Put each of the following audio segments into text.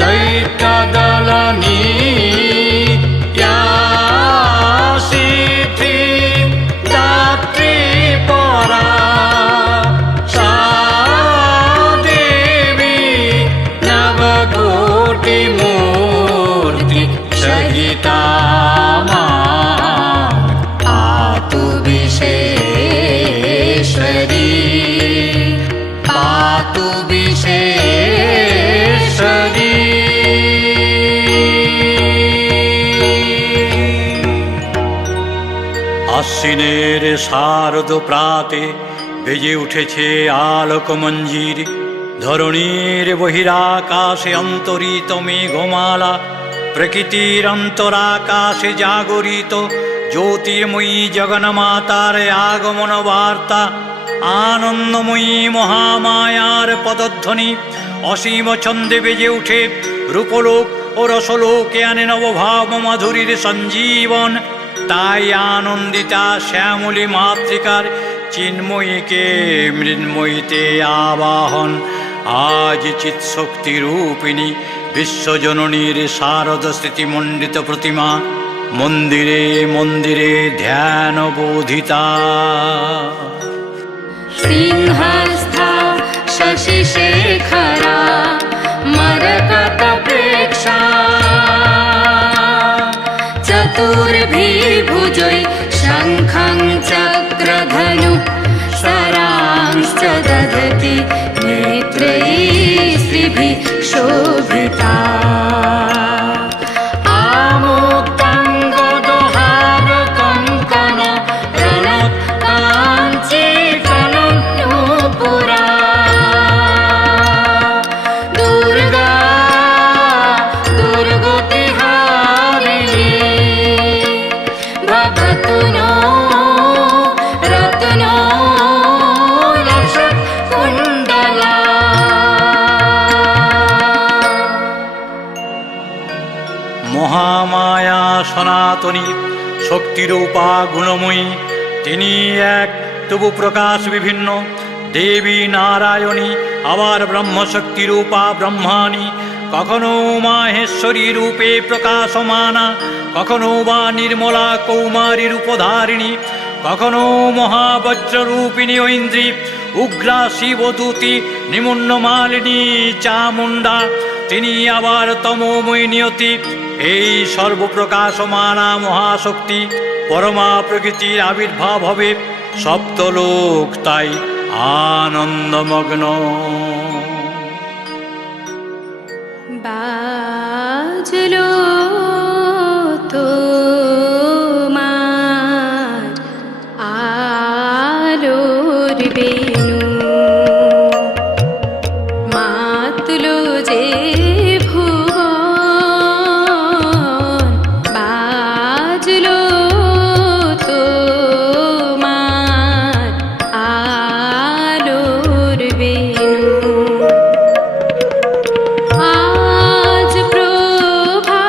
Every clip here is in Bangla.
दैत्यदलनी या सिद्धि दात्री परा सा देवी नवकोटिमूर्ति सहिता पातु विश्वेश्वरी पातु विश्वेश्वरी। আশ্বিনের শারদ প্রাতে বেজে উঠেছে আলোক মঞ্জির, ধরণীর বহিরাকাশে অন্তরিত মেঘমালা, প্রকৃতির অন্তরাকাশে জাগরিত জ্যোতির্ময়ী জগন্মাতার আগমন বার্তা। আনন্দময়ী মহামায়ার পদধ্বনি অসীম ছন্দে বেজে উঠে রূপলোক ও রসলোকে আনে নবভাব মাধুরীর সঞ্জীবন। তাই আনন্দিতা শ্যামলী মাতৃকার চিন্ময়ীকে মৃন্ময়ীতে আবাহন। আজ চিৎশক্তি রূপিণী বিশ্বজননীর শারদ স্মৃতিমণ্ডিত প্রতিমা মন্দিরে মন্দিরে ধ্যান বোধিতা। সিংহস্থা শশিশেখরা মরকত প্রেক্ষা চতুর্ভিভুজৈ শঙ্খং চক্রধনু সরাংশ্চ দধতি নেত্রৈः শ্রীভিः শোভিতা। মহামায়া সনাতনী শক্তিরূপা গুণময়ী, তিনি এক তবু প্রকাশ বিভিন্ন। দেবী নারায়ণী আবার ব্রহ্মশক্তি রূপা ব্রহ্মাণী, কখনো মাহেশ্বরী রূপে প্রকাশমানা, কখনো বা নির্মলা কৌমারী রূপধারিণী, কখনো মহাবজ্ররূপিণী ঐন্দ্রী, উগ্রা শিবদূতি নিমুন্নমালিনী চামুণ্ডা, তিনি আবার তমোময়ী নিয়তি। এই সর্বপ্রকাশমানা মহাশক্তি পরমা প্রকৃতির আবির্ভাব হবে, সপ্তলোক তাই আনন্দমগ্ন। বাজলো তোমার আলোর বেণু, মাতলো যে ভুবন, বাজলো তোমার আলোর বেণু। আজ প্রভা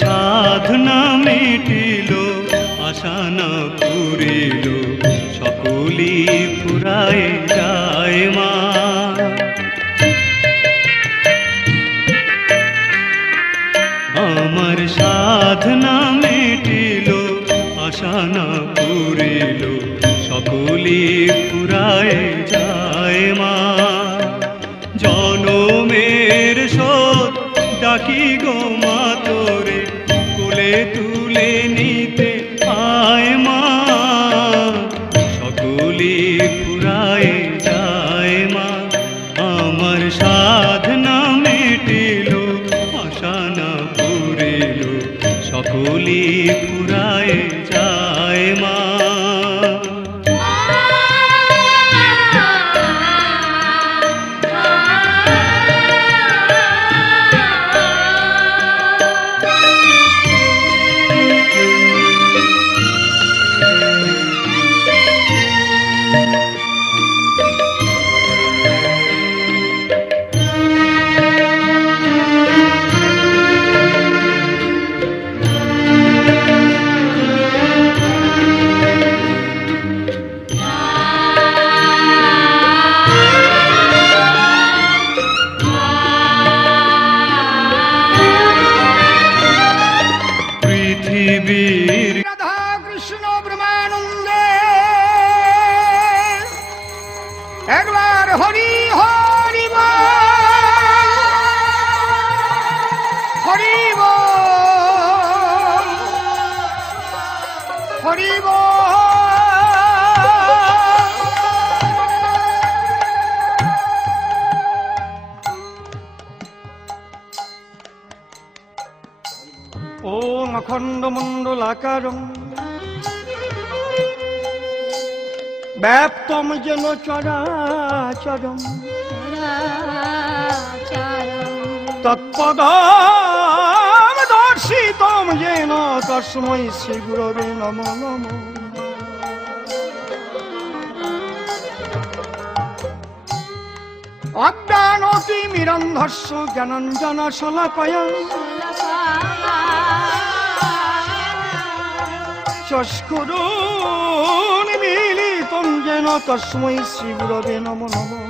সাধনা মিটিল, আশা না পুরিল, সকলি ফুরায় যায় মা। আমার সাধনা মিটিল, আশা না পুরিল, সকলি ফুরায় যায় মা। জনমের শোধ ডাকি গো মা তোরে, কোলে তুলে নিতে আয় মা। সকলি ফুরায় যায় মা, আমার সাধনা মিটিল, আশা না পুরিল, সকলি ফুরায় যায় মা। পৃথিবীর রাধা কৃষ্ণ ব্রহ্মানন্দে একবার হরি হরি বল, হরি বল, হরি বল। ওম অখণ্ড মণ্ডলাকারম ব্যাপ্তম যেন চরাচরম তৎপদম দর্শিতম যেন তস্मै শ্রী গুরবে নমো নমঃ। অজ্ঞানতি মিরন্ধস্য জ্ঞানাঞ্জন শলাকয়া চক্ষুরুন্মীলিতং যেন তস্मै শ্রী গুরবে নমো নমঃ।